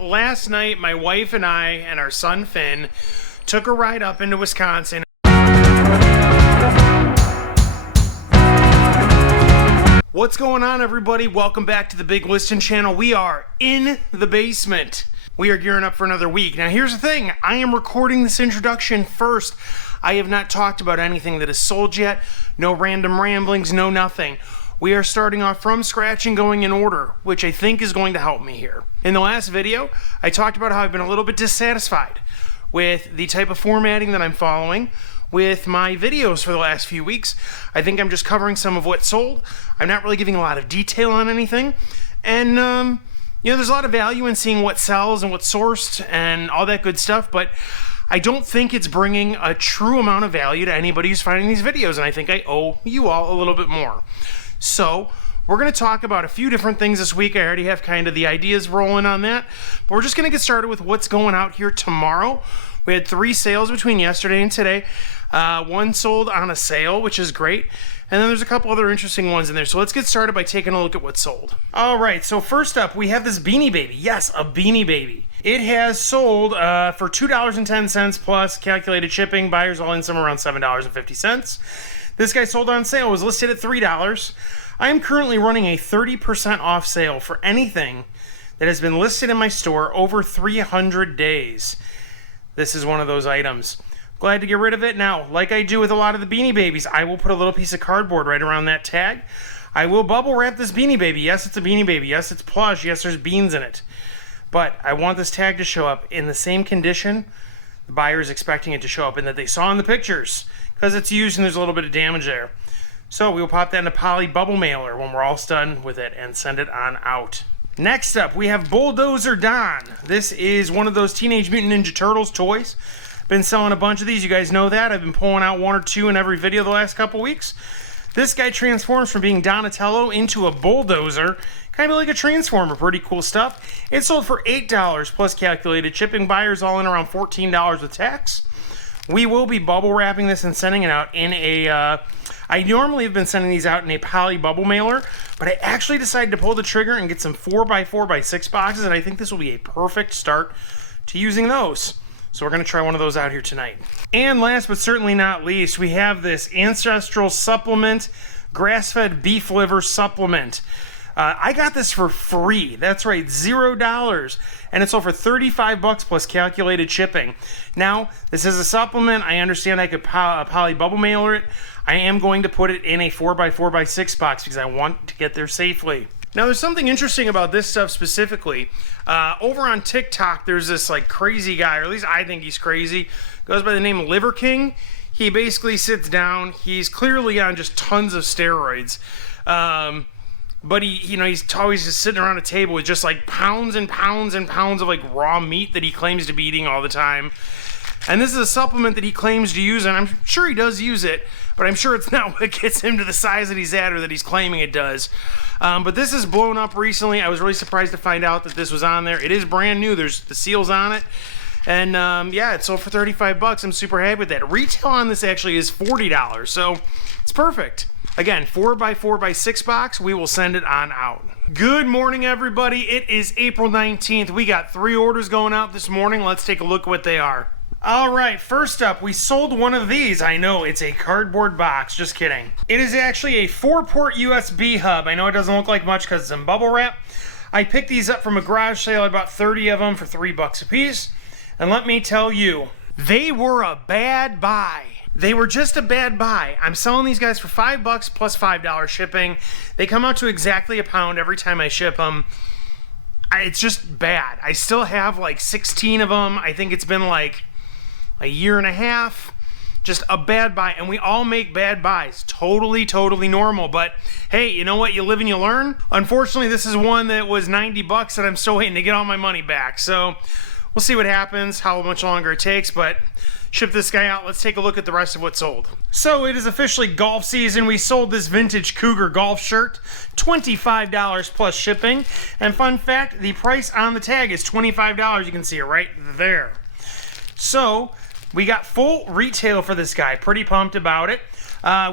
Last night, my wife and I and our son Finn took a ride up into Wisconsin. What's going on, everybody? Welcome back to the Big Listin channel. We are in the basement. We are gearing up for another week. Now, here's the thing. I am recording this introduction first. I have not talked about anything that is sold yet. No random ramblings, no nothing. We are starting off from scratch and going in order, which I think is going to help me here. In the last video, I talked about how I've been a little bit dissatisfied with the type of formatting that I'm following with my videos for the last few weeks. I think I'm just covering some of what sold. I'm not really giving a lot of detail on anything. And, there's a lot of value in seeing what sells and what's sourced and all that good stuff, but I don't think it's bringing a true amount of value to anybody who's finding these videos, and I think I owe you all a little bit more. So, we're going to talk about a few different things this week. I already have kind of the ideas rolling on that, but we're just going to get started with what's going out here tomorrow. We had 3 sales between yesterday and today. One sold on a sale, which is great. And then there's a couple other interesting ones in there. So let's get started by taking a look at what sold. All right, so first up, we have this Beanie Baby. Yes, a Beanie Baby. It has sold for $2.10 plus calculated shipping. Buyers all in somewhere around $7.50. This guy sold on sale, was listed at $3. I am currently running a 30% off sale for anything that has been listed in my store over 300 days. This is one of those items. Glad to get rid of it. Now, like I do with a lot of the Beanie Babies, I will put a little piece of cardboard right around that tag. I will bubble wrap this Beanie Baby. Yes, it's a Beanie Baby. Yes, it's plush. Yes, there's beans in it. But I want this tag to show up in the same condition the buyer is expecting it to show up and that they saw in the pictures, because it's used and there's a little bit of damage there. So we will pop that in a poly bubble mailer when we're all done with it and send it on out. Next up, we have Bulldozer Don. This is one of those Teenage Mutant Ninja Turtles toys. Been selling a bunch of these, you guys know that. I've been pulling out 1 or 2 in every video the last couple weeks. This guy transforms from being Donatello into a bulldozer, kind of like a transformer. Pretty cool stuff. It sold for $8 plus calculated shipping. Buyers all in around $14 with tax. We will be bubble wrapping this and sending it out in a... I normally have been sending these out in a poly bubble mailer, but I actually decided to pull the trigger and get some 4x4x6 boxes, and I think this will be a perfect start to using those. So we're going to try one of those out here tonight. And last but certainly not least, we have this Ancestral Supplement Grass-Fed Beef Liver Supplement. I got this for free. That's right, $0. And it sold for $35 plus calculated shipping. Now, this is a supplement. I understand I could poly bubble mailer it. I am going to put it in a 4x4x6 box because I want to get there safely. Now, there's something interesting about this stuff specifically. Over on TikTok, there's this like crazy guy, or at least I think he's crazy, goes by the name of Liver King. He basically sits down. He's clearly on just tons of steroids. But he's always just sitting around a table with just like pounds and pounds and pounds of like raw meat that he claims to be eating all the time. And this is a supplement that he claims to use, and I'm sure he does use it, but I'm sure it's not what gets him to the size that he's at or that he's claiming it does. But this is blown up recently. I was really surprised to find out that this was on there. It is brand new. There's the seals on it. And it sold for $35. I'm super happy with that. Retail on this actually is $40, so it's perfect. Again, 4x4x6 box. We will send it on out. Good morning, everybody. It is April 19th. We got 3 orders going out this morning. Let's take a look at what they are. All right, first up, we sold one of these. I know, it's a cardboard box. Just kidding. It is actually a 4-port USB hub. I know it doesn't look like much because it's in bubble wrap. I picked these up from a garage sale. I bought 30 of them for $3 a piece. And let me tell you, they were a bad buy. They were just a bad buy. I'm selling these guys for $5 plus $5 shipping. They come out to exactly a pound every time I ship them. It's just bad. I still have like 16 of them. I think it's been like a year and a half. Just a bad buy, and we all make bad buys. Totally normal, but hey, you know what? You live and you learn. Unfortunately, this is one that was $90 and I'm still waiting to get all my money back. So we'll see what happens, how much longer it takes, but ship this guy out. Let's take a look at the rest of what sold. So it is officially golf season. We sold this vintage Cougar golf shirt, $25 plus shipping. And fun fact, the price on the tag is $25. You can see it right there. So we got full retail for this guy. Pretty pumped about it.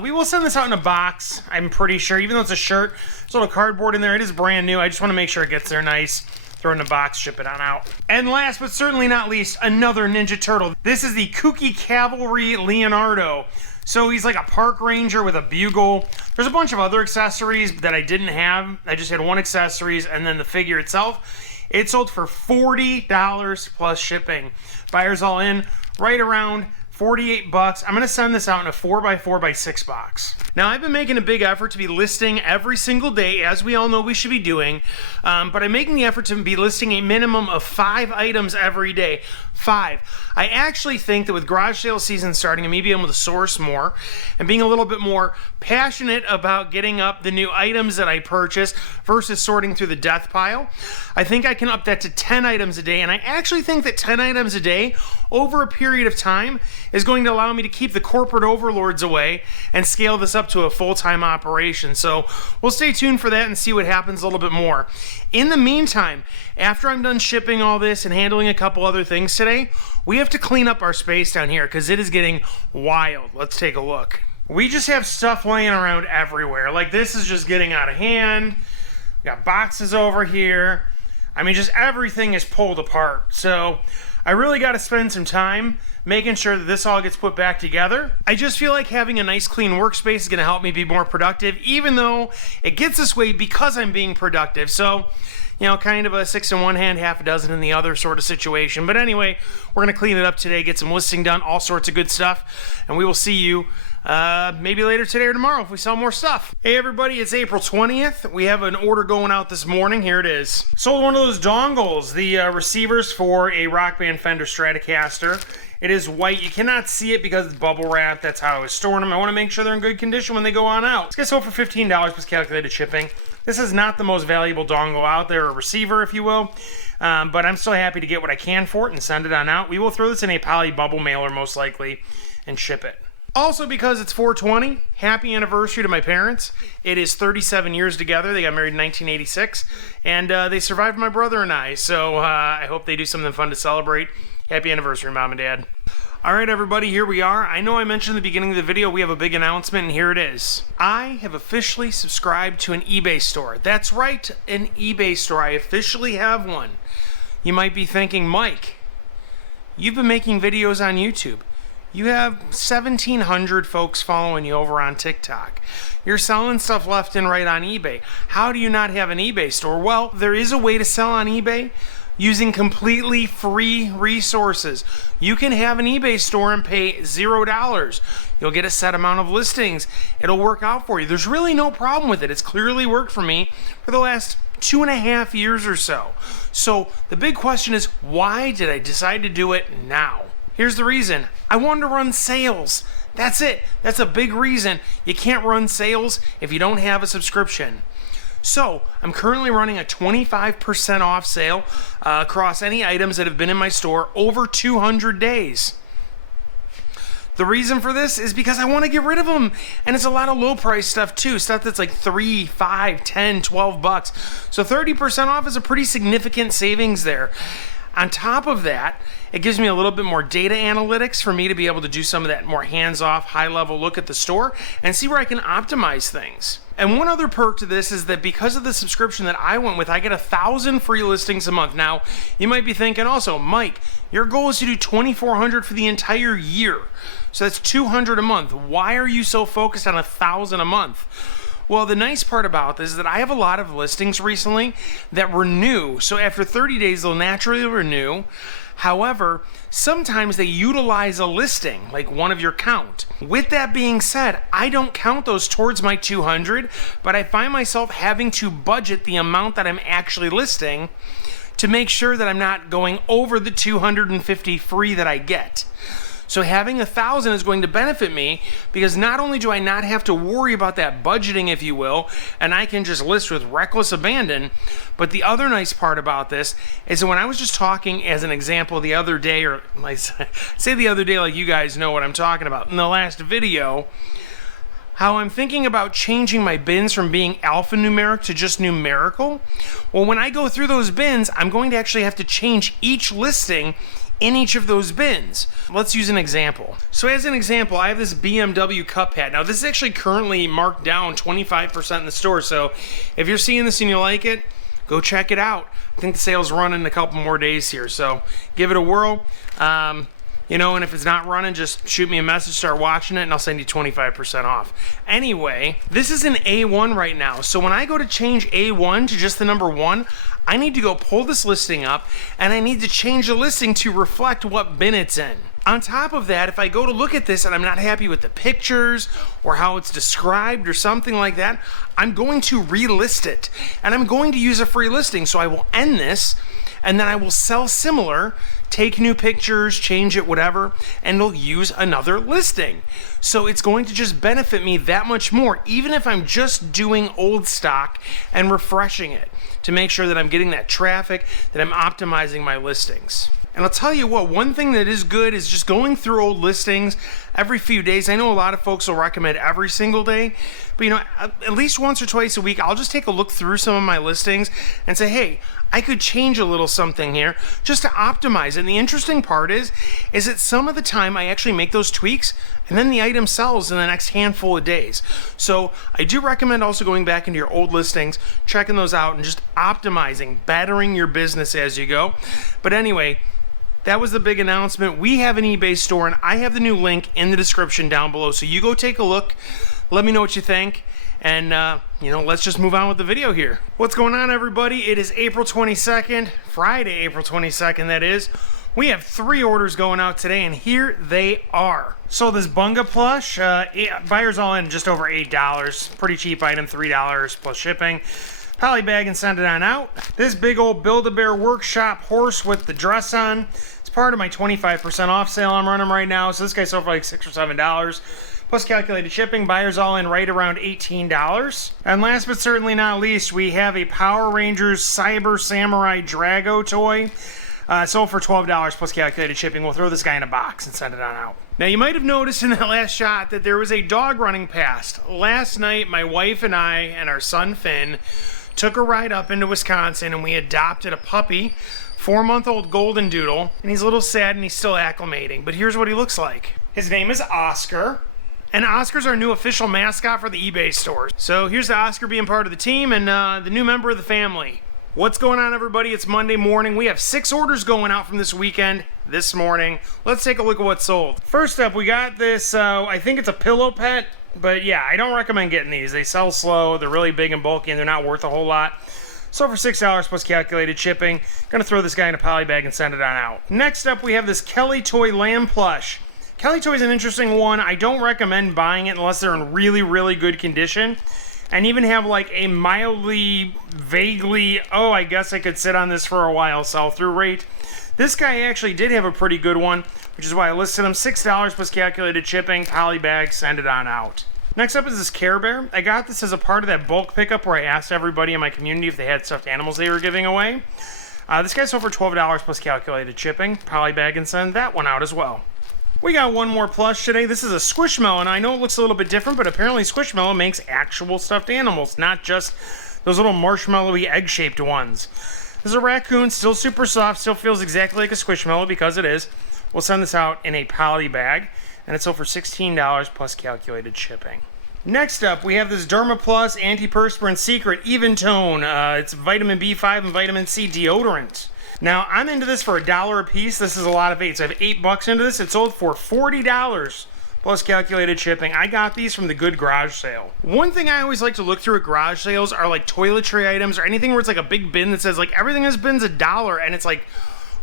We will send this out in a box, I'm pretty sure. Even though it's a shirt, there's a little cardboard in there. It is brand new. I just want to make sure it gets there nice. throw it in a box, ship it on out. And last but certainly not least, another Ninja Turtle. This is the Kooky Cavalry Leonardo. So he's like a park ranger with a bugle. There's a bunch of other accessories that I didn't have. I just had one accessories, and then the figure itself. It sold for $40 plus shipping. Buyers all in, right around 48 bucks. I'm gonna send this out in a 4x4x6 box. Now, I've been making a big effort to be listing every single day, as we all know we should be doing, but I'm making the effort to be listing a minimum of 5 items every day. 5. I actually think that with garage sale season starting and me being able to source more and being a little bit more passionate about getting up the new items that I purchase versus sorting through the death pile, I think I can up that to 10 items a day. And I actually think that 10 items a day over a period of time is going to allow me to keep the corporate overlords away and scale this up to a full-time operation. So we'll stay tuned for that and see what happens a little bit more. In the meantime, after I'm done shipping all this and handling a couple other things today, we have to clean up our space down here because it is getting wild. Let's take a look. We just have stuff laying around everywhere. Like, this is just getting out of hand. We got boxes over here. I mean, just everything is pulled apart. So I really got to spend some time making sure that this all gets put back together. I just feel like having a nice clean workspace is going to help me be more productive, even though it gets this way because I'm being productive. So, you know, kind of a 6 in one hand, half a dozen in the other sort of situation. But anyway, we're going to clean it up today, get some listing done, all sorts of good stuff, and we will see you maybe later today or tomorrow if we sell more stuff. Hey everybody, it's April 20th. We have an order going out this morning. Here it is. Sold one of those dongles, the receivers for a Rock Band Fender Stratocaster. It is white. You cannot see it because it's bubble wrapped. That's how I was storing them. I want to make sure they're in good condition when they go on out. This gets sold for $15 plus calculated shipping. This is not the most valuable dongle out there, a receiver if you will, but I'm still happy to get what I can for it and send it on out. We will throw this in a poly bubble mailer most likely and ship it. Also, because it's 420, happy anniversary to my parents. It is 37 years together. They got married in 1986, and they survived my brother and I, so I hope they do something fun to celebrate. Happy anniversary, Mom and Dad. All right, everybody, here we are. I know I mentioned at the beginning of the video we have a big announcement, and here it is. I have officially subscribed to an eBay store. That's right, an eBay store. I officially have one. You might be thinking, Mike, you've been making videos on YouTube. You have 1,700 folks following you over on TikTok. You're selling stuff left and right on eBay. How do you not have an eBay store? Well, there is a way to sell on eBay using completely free resources. You can have an eBay store and pay $0. You'll get a set amount of listings. It'll work out for you. There's really no problem with it. It's clearly worked for me for the last 2.5 years or so. So the big question is, why did I decide to do it now? Here's the reason. I wanted to run sales. That's it. That's a big reason. You can't run sales if you don't have a subscription. So I'm currently running a 25% off sale across any items that have been in my store over 200 days. The reason for this is because I want to get rid of them. And it's a lot of low price stuff too. Stuff that's like $3, $5, $10, $12. So 30% off is a pretty significant savings there. On top of that, it gives me a little bit more data analytics for me to be able to do some of that more hands-off, high-level look at the store and see where I can optimize things. And one other perk to this is that because of the subscription that I went with, I get 1,000 free listings a month. Now, you might be thinking also, Mike, your goal is to do 2,400 for the entire year. So that's 200 a month. Why are you so focused on 1,000 a month? Well, the nice part about this is that I have a lot of listings recently that renew. So after 30 days, they'll naturally renew. However, sometimes they utilize a listing, like one of your count. With that being said, I don't count those towards my 200, but I find myself having to budget the amount that I'm actually listing to make sure that I'm not going over the 250 free that I get. So having 1,000 is going to benefit me because not only do I not have to worry about that budgeting, if you will, and I can just list with reckless abandon, but the other nice part about this is that when I was just talking as an example the other day, or I say the other day like you guys know what I'm talking about, in the last video, how I'm thinking about changing my bins from being alphanumeric to just numerical. Well, when I go through those bins, I'm going to actually have to change each listing in each of those bins. Let's use an example. So as an example, I have this BMW cup pad. Now this is actually currently marked down 25% in the store, so if you're seeing this and you like it, go check it out. think the sale's running a couple more days here, so give it a whirl. You know, and if it's not running, just shoot me a message, start watching it, and I'll send you 25% off. Anyway, this is an A1 right now. So when I go to change A1 to just the number 1, I need to go pull this listing up, and I need to change the listing to reflect what bin it's in. On top of that, if I go to look at this and I'm not happy with the pictures or how it's described or something like that, I'm going to relist it. And I'm going to use a free listing. So I will end this, and then I will sell similar, take new pictures, change it, whatever, and it'll use another listing. So it's going to just benefit me that much more, even if I'm just doing old stock and refreshing it to make sure that I'm getting that traffic, that I'm optimizing my listings. And I'll tell you what, one thing that is good is just going through old listings every few days. I know a lot of folks will recommend every single day, but you know, at least once or twice a week, I'll just take a look through some of my listings and say, hey, I could change a little something here just to optimize it. And the interesting part is that some of the time I actually make those tweaks and then the item sells in the next handful of days. So I do recommend also going back into your old listings, checking those out, and just optimizing, bettering your business as you go. But anyway, that was the big announcement. We have an eBay store, and I have the new link in the description down below. So you go take a look. Let me know what you think. And, you know, let's just move on with the video here. What's going on, everybody? It is April 22nd, Friday, April 22nd, that is. We have 3 orders going out today, and here they are. So this Bunga plush, buyers all in just over $8. Pretty cheap item, $3 plus shipping. Poly bag and send it on out. This big old Build-A-Bear Workshop horse with the dress on. It's part of my 25% off sale I'm running right now. So this guy sold for like $6 or $7. Plus calculated shipping. Buyers all in right around $18. And last but certainly not least, we have a Power Rangers Cyber Samurai Drago toy. Sold for $12 plus calculated shipping. We'll throw this guy in a box and send it on out. Now you might have noticed in that last shot that there was a dog running past. Last night, my wife and I and our son Finn took a ride up into Wisconsin, and we adopted a puppy, 4-month-old golden doodle, and he's a little sad and he's still acclimating, but here's what he looks like. His name is Oscar, and Oscar's our new official mascot for the eBay store. So here's the Oscar being part of the team and the new member of the family. What's going on, everybody? It's Monday morning. We have 6 orders going out from this weekend this morning. Let's take a look at what sold. First up, we got this, I think it's a pillow pet. But yeah, I don't recommend getting these. They sell slow, they're really big and bulky, and they're not worth a whole lot. So for $6 plus calculated shipping, gonna throw this guy in a poly bag and send it on out. Next up, we have this Kelly Toy Lamb plush. Kelly Toy is an interesting one. I don't recommend buying it unless they're in really, really good condition. And even have like a mildly, vaguely, oh, I guess I could sit on this for a while sell-through rate. This guy actually did have a pretty good one, which is why I listed him. $6 plus calculated shipping, poly bag, send it on out. Next up is this Care Bear. I got this as a part of that bulk pickup where I asked everybody in my community if they had stuffed animals they were giving away. This guy sold for $12 plus calculated shipping, poly bag, and send that one out as well. We got one more plush today. This is a Squishmallow, and I know it looks a little bit different, but apparently Squishmallow makes actual stuffed animals, not just those little marshmallowy egg-shaped ones. This is a raccoon, still super soft, still feels exactly like a Squishmallow because it is. We'll send this out in a poly bag, and it's sold for $16 plus calculated shipping. Next up, we have this Derma Plus Antiperspirant Secret Even Tone. It's vitamin B5 and vitamin C deodorant. Now, I'm into this for $1 a piece. This is a lot of 8, so I have $8 into this. It sold for $40 plus calculated shipping. I got these from the good garage sale. One thing I always like to look through at garage sales are like toiletry items or anything where it's like a big bin that says like everything in this bin's $1, and it's like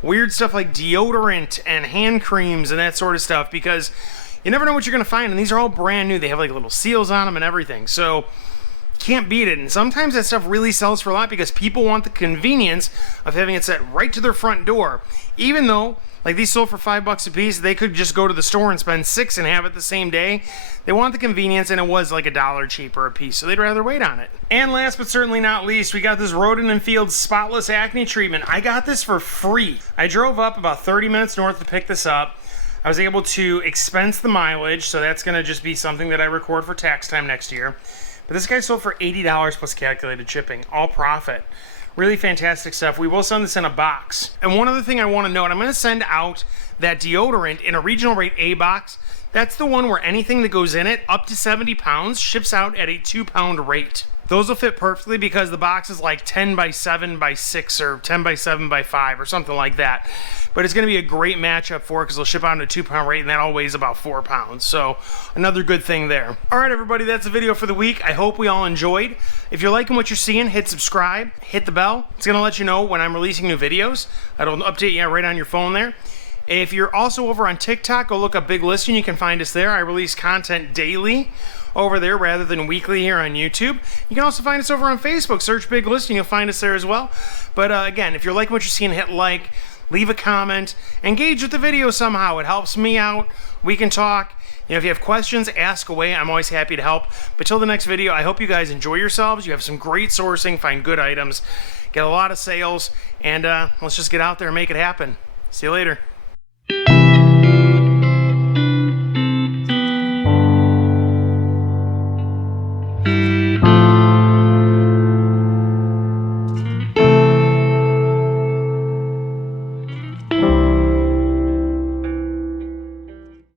weird stuff like deodorant and hand creams and that sort of stuff, because you never know what you're going to find, and these are all brand new. They have like little seals on them and everything, so can't beat it. And sometimes that stuff really sells for a lot because people want the convenience of having it set right to their front door. Even though like these sold for $5 a piece, they could just go to the store and spend $6 and have it the same day. They want the convenience, and it was like $1 cheaper a piece, so they'd rather wait on it. And last but certainly not least, we got this Rodent & Field Spotless Acne Treatment. I got this for free. I drove up about 30 minutes north to pick this up. I was able to expense the mileage, so that's going to just be something that I record for tax time next year. But this guy sold for $80 plus calculated shipping, all profit. Really fantastic stuff. We will send this in a box. And one other thing I want to note, I'm going to send out that deodorant in a regional rate A box. That's the one where anything that goes in it up to 70 pounds ships out at a 2-pound rate. Those will fit perfectly because the box is like 10 by 7 by 6 or 10 by 7 by 5 or something like that. But it's going to be a great matchup for it because they'll ship out in a 2-pound rate, and that all weighs about 4 pounds. So another good thing there. All right, everybody, that's the video for the week. I hope we all enjoyed. If you're liking what you're seeing, hit subscribe, hit the bell. It's going to let you know when I'm releasing new videos. That'll update you right on your phone there. If you're also over on TikTok, go look up Big Listin. You can find us there. I release content daily over there rather than weekly here on YouTube. You can also find us over on Facebook. Search Big Listin. You'll find us there as well. But again, if you're liking what you're seeing, hit like, leave a comment, engage with the video somehow. It helps me out. We can talk. You know, if you have questions, ask away. I'm always happy to help. But till the next video, I hope you guys enjoy yourselves. You have some great sourcing, find good items, get a lot of sales, and let's just get out there and make it happen. See you later.